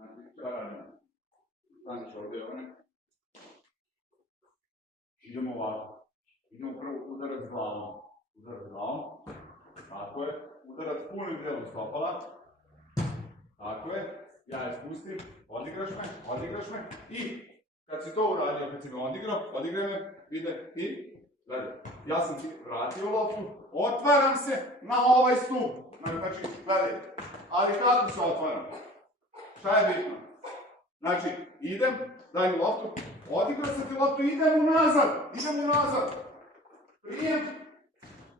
Znači, šta radimo? Staniš ovdje, one. Idemo ovako. Idemo prvo udarac glavom. Udarac glavom. Tako je. Udarac punim dijelom stopala. Tako je. Ja je spustim. Odigraš me. I kad si to uradio, kad si me odigrao, odigraj me, ide i gledaj. Ja sam ti vratio loptu, otvaram se na ovaj stup. Znači, gledaj. Ali kako se otvaram? Šta je bitno? Znači, idem, daj mi loptu, odigrao sam ti loptu, idem unazad. Prijem,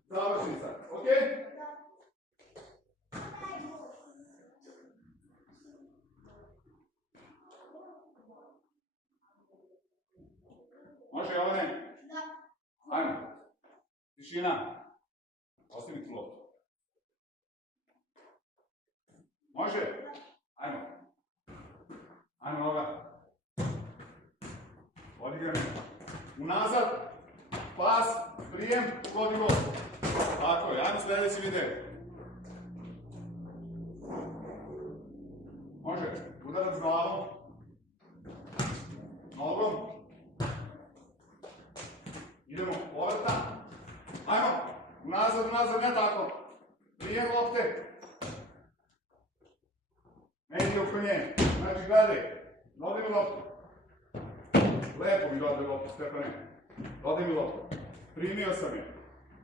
završnica, okej? Može, Jovane? Da. Ajmo. Tišina. Ostavi tu loptu. Može? Ajmo. Ajmo noga. Odigraj me. Unazad. Pas. Prijem. Ugodi loptu. Tako je. Ajmo sljedeći video. Može. Udarac glavom. Nogom. Idemo, povrta. Ajmo, unazad, ne tako. Prijem lopte. Ne ide oko nje. Znači, gledaj. Dodaj mi loptu. Lepo mi dodaj loptu, Stefane. Dodaj mi loptu. Primio sam je.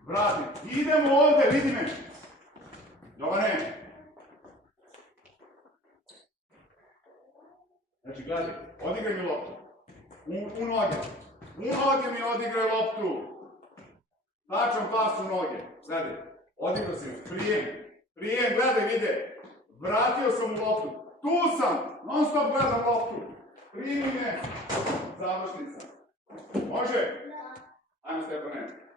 Vrati. Idemo ovdje, vidi me. Jovane. Znači, gledaj. Odigraj mi loptu. U noge. U noge mi odigraj loptu. Tačan pas u noge. Gledaj. Odigrao si mi. Prijem, gledaj, vide. Vratio sam u loptu. Tu sam. Non stop gledam loptu. Primi me. Završnica. Može? Ajmo, Stefane.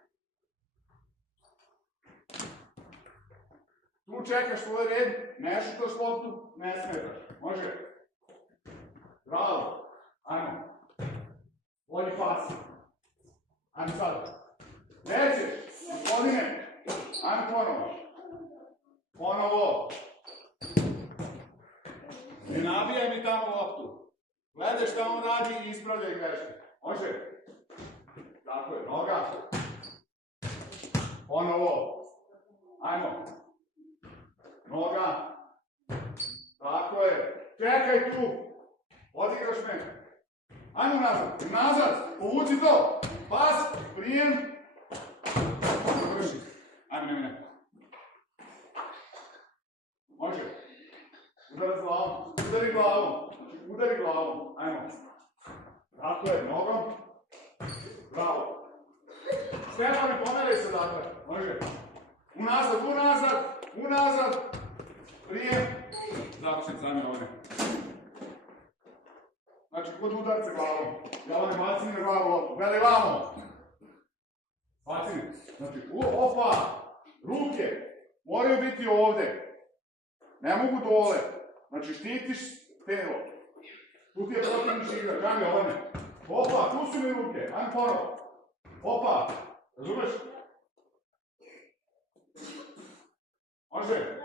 Tu čekaš svoj red. Ne šutaš loptu. Ne smetaš. Može? Bravo. Ajmo. Bolji pas. Ajmo sad. Nećeš. Godine. Ajmo ponovo. Ponovo. Ne nabijaj mi tamo loptu. Gledaj šta on radi i ispravljaj greške. Može? Tako je. Noga. Ponovo. Ajmo. Noga. Tako je. Čekaj tu. Odigraš me. Ajmo nazad, povuci to, pas, prijem, vrši. Ajmo, ne. Može. Udari glavom, ajmo. Tako je, nogom. Bravo. Stefane, pomeraj se dakle, može. Unazad, prijem, završen sami ovdje. Znači, kod udarce glavom. Jovane, baci mi na glavu loptu. Gledaj vamo. Baci mi. Znači, opa. Ruke. Moraju biti ovdje. Ne mogu dole. Znači, štitiš telo. Tu ti je protivnički igrač. Ajme, Jovane. Opa, tu su mi ruke. Ajme ponovo. Opa. Razumeš? Može?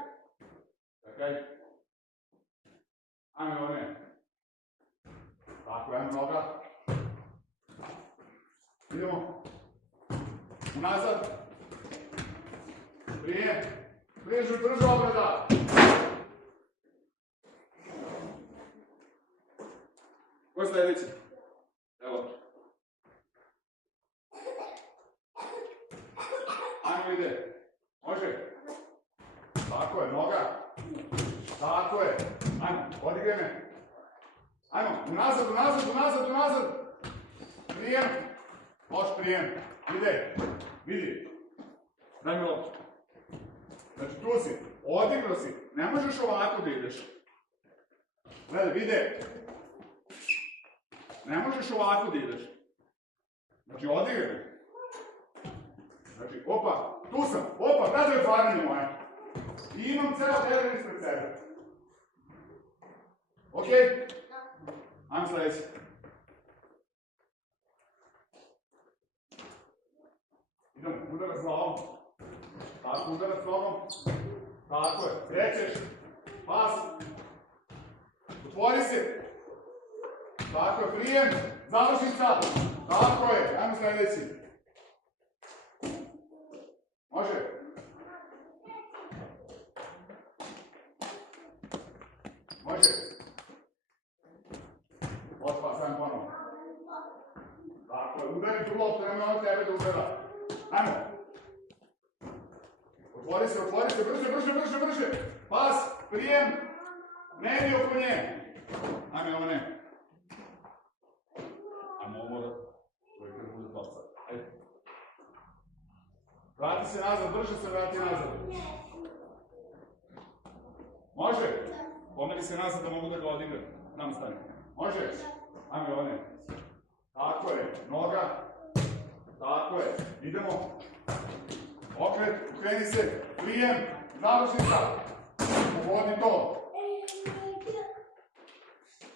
Čekaj. Ajme, Jovane. Tako, ajmo noga. Idemo. Unazad. Prijem. Brzo obrada. Ko je sljedeći? Evo. Ajmo ide. Može? Tako je, noga. Tako je. Ajmo, odigraj me. Ajmo, unazad. Prijem. Loš prijem. Vidi. Daj mi loptu. Znači, tu si. Odigrao si. Ne možeš ovako da ideš. Gledaj, vide. Ne možeš ovako da ideš. Znači, odigraj me. Znači, opa, tu sam. Opa, gledaj otvaranje moje. I imam ceo teren ispred sebe. Okej? Ajmo sljedeći. Idemo, udarac glavom. Tako, udarac nogom. Tako je. Krećeš. Pas. Otvori se. Tako je, prijem. Završnica. Tako je. Ajmo sljedeći. Može. Može. Otpa, sam ponovo. Tako je, udari tu loptu, nemoj ono tebe da udara. Ajmo. Otvori se, brže. Pas, prijem. Ne bi oko nje. Ajme, ovo ne. Ajmo ovo da... Ovo je kada bude topca. Ajde. Vrati se nazad, brže se vrati nazad. Može? Pomeri se nazad da mogu da ga odigram. Nam stani. Može? Ajme, ovo ne. Tako je, noga. Tako je. Idemo. Okret, ukreni se. Prijem. Završnica. Uvodi to.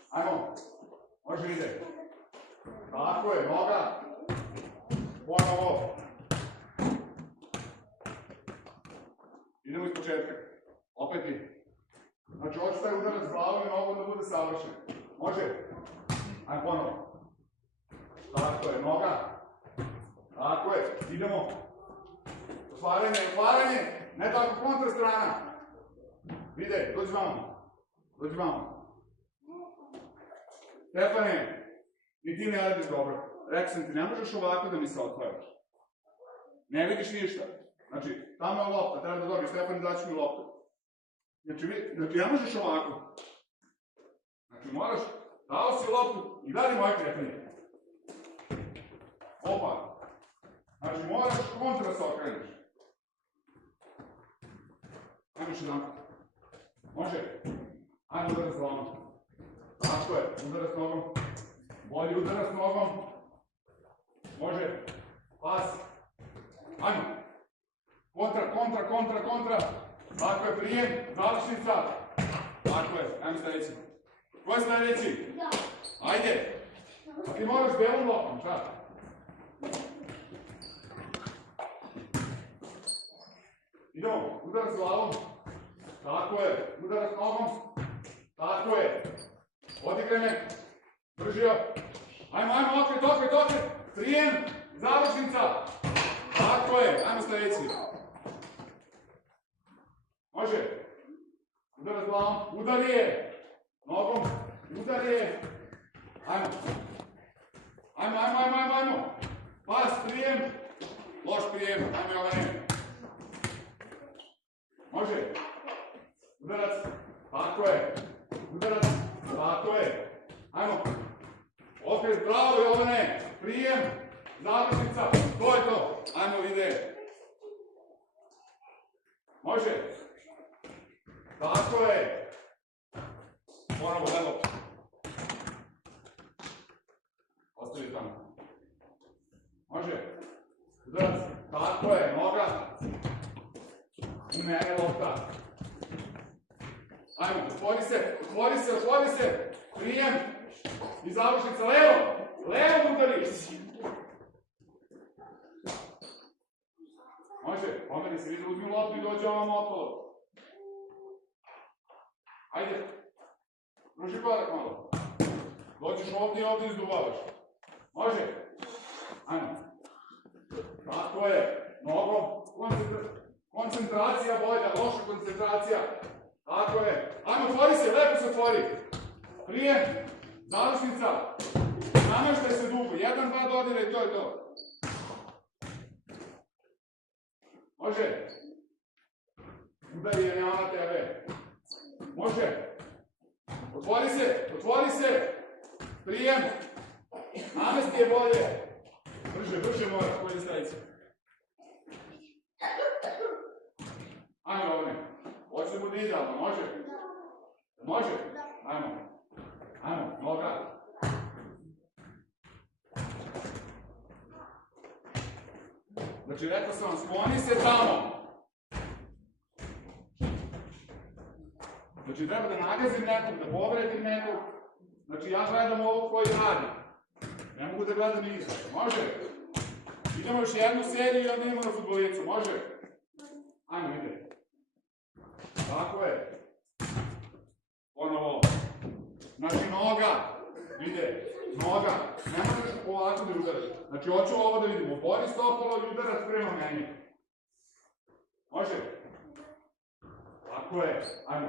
Ajmo. Može, ide. Tako je, noga. Ponovo. Idemo iz početka. Opet i. Znači, ostaje udarac glavom i nogom da bude savršen. Može? Ajmo ponovo. Tako je, noga. Tako je, idemo. Otvaranje. Ne tako kontra strana. Vide, dođi vamo. Stefane, ni ti ne radiš dobro. Rekao sam ti, ne možeš ovako da mi se otvaraš. Ne vidiš ništa. Znači, tamo je lopta, treba da dobiješ. Stefane, daći mi loptu. Znači, ne možeš ovako. Znači, moraš, dao si loptu i dali moje kretanje. Opa. Znači, moraš kontra se okreneš. Ajmo još jedan. Može? Ajmo udarac glavom. Tako je, udarac nogom. Bolji udarac nogom. Može. Pas. Ajmo. Kontra. Tako je, prijem. Završnica. Tako je, ajmo sljedeći. Ko je sljedeći? Ja. Ajde. A ti moraš belom lopom, šta? Idemo, udarac glavom. Tako je, udarac nogom. Tako je. Odigraj me. Držio. Ajmo, okret. Prijem. Završnica. Tako je, ajmo sljedeći. Može. Udarac glavom. Udari je. Nogom. Udari je. Ajmo. Pas, prijem. Loš prijem. Ajmo, ovo ne. Može. Udarac. Tako je. Udarac. Tako je. Ajmo. Okret, bravo, Jovane. Prijem. Završnica. To je to. Ajmo, ide. Može. Tako je. Moramo levo. Ostavi tamo. Može. Udarac. Tako je. Noga. U mene lopta. Ajmo, otvori se. Prijem. I završnica. Levo udari. Može, pomeri se, vidi, uzmi loptu i dođe ovom okolo. Ajde. Ruši korak malo. Dođeš ovdje i ovdje izduvavaš. Može. Ajmo. Tako je. Nogom. Koncentracija bolja, loša koncentracija. Tako je. Ajmo, otvori se, lepo se otvori. Prijem. Završnica. Nameštaj se dugo. 1-2 dodira i to je to. Može. Udari je nema tebe. Može. Otvori se. Prijem. Namesti je bolje. Brže moraš, koji stavici. Ajmo ovdje. Hoće da bude idealno, može? Ajmo, noga. Znači, rekao sam vam, skloni se tamo. Znači, treba da nagazim nekog, da povredim nekog. Znači, ja gledam ovog koji radi. Ne mogu da gledam iza. Može? Idemo još jednu seriju i onda idemo na fudbalicu. Može? Ajmo, ide. Tako je. Ponovo. Znači noga, vide, noga, ne možeš ovako da udaraš. Znači hoću ovo da vidimo, bodi stopalo i udarac prema meni. Može? Tako je, ajmo.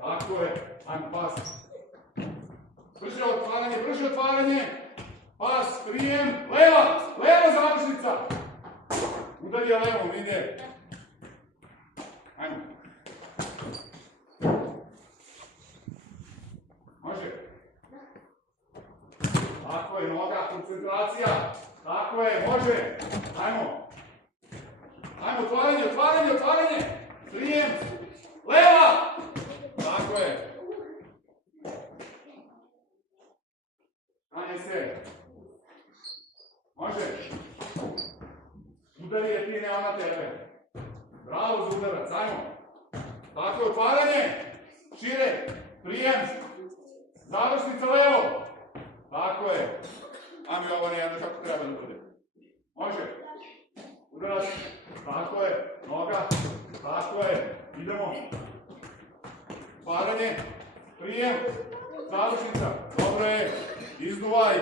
Tako je, ajmo, pas. Brže otvaranje. Pas, prijem, leva završnica. Udari je levom, ide. Ajmo. Može? Tako je, noga, koncentracija. Tako je, može. Ajmo. Ajmo, otvaranje. Prijem. Leva! Tako je. Stanje se. Može. Udari je ti, ne ona tebe. Bravo za udarac, ajmo. Tako je, otvaranje. Šire. Prijem. Završnica levo. Tako je. Ajmo ovo ne jedno kako treba da bude. Može. Udarac. Tako je. Noga. Tako je. Idemo. Otvaranje. Prijem. Završnica. Dobro je. Izduvaj.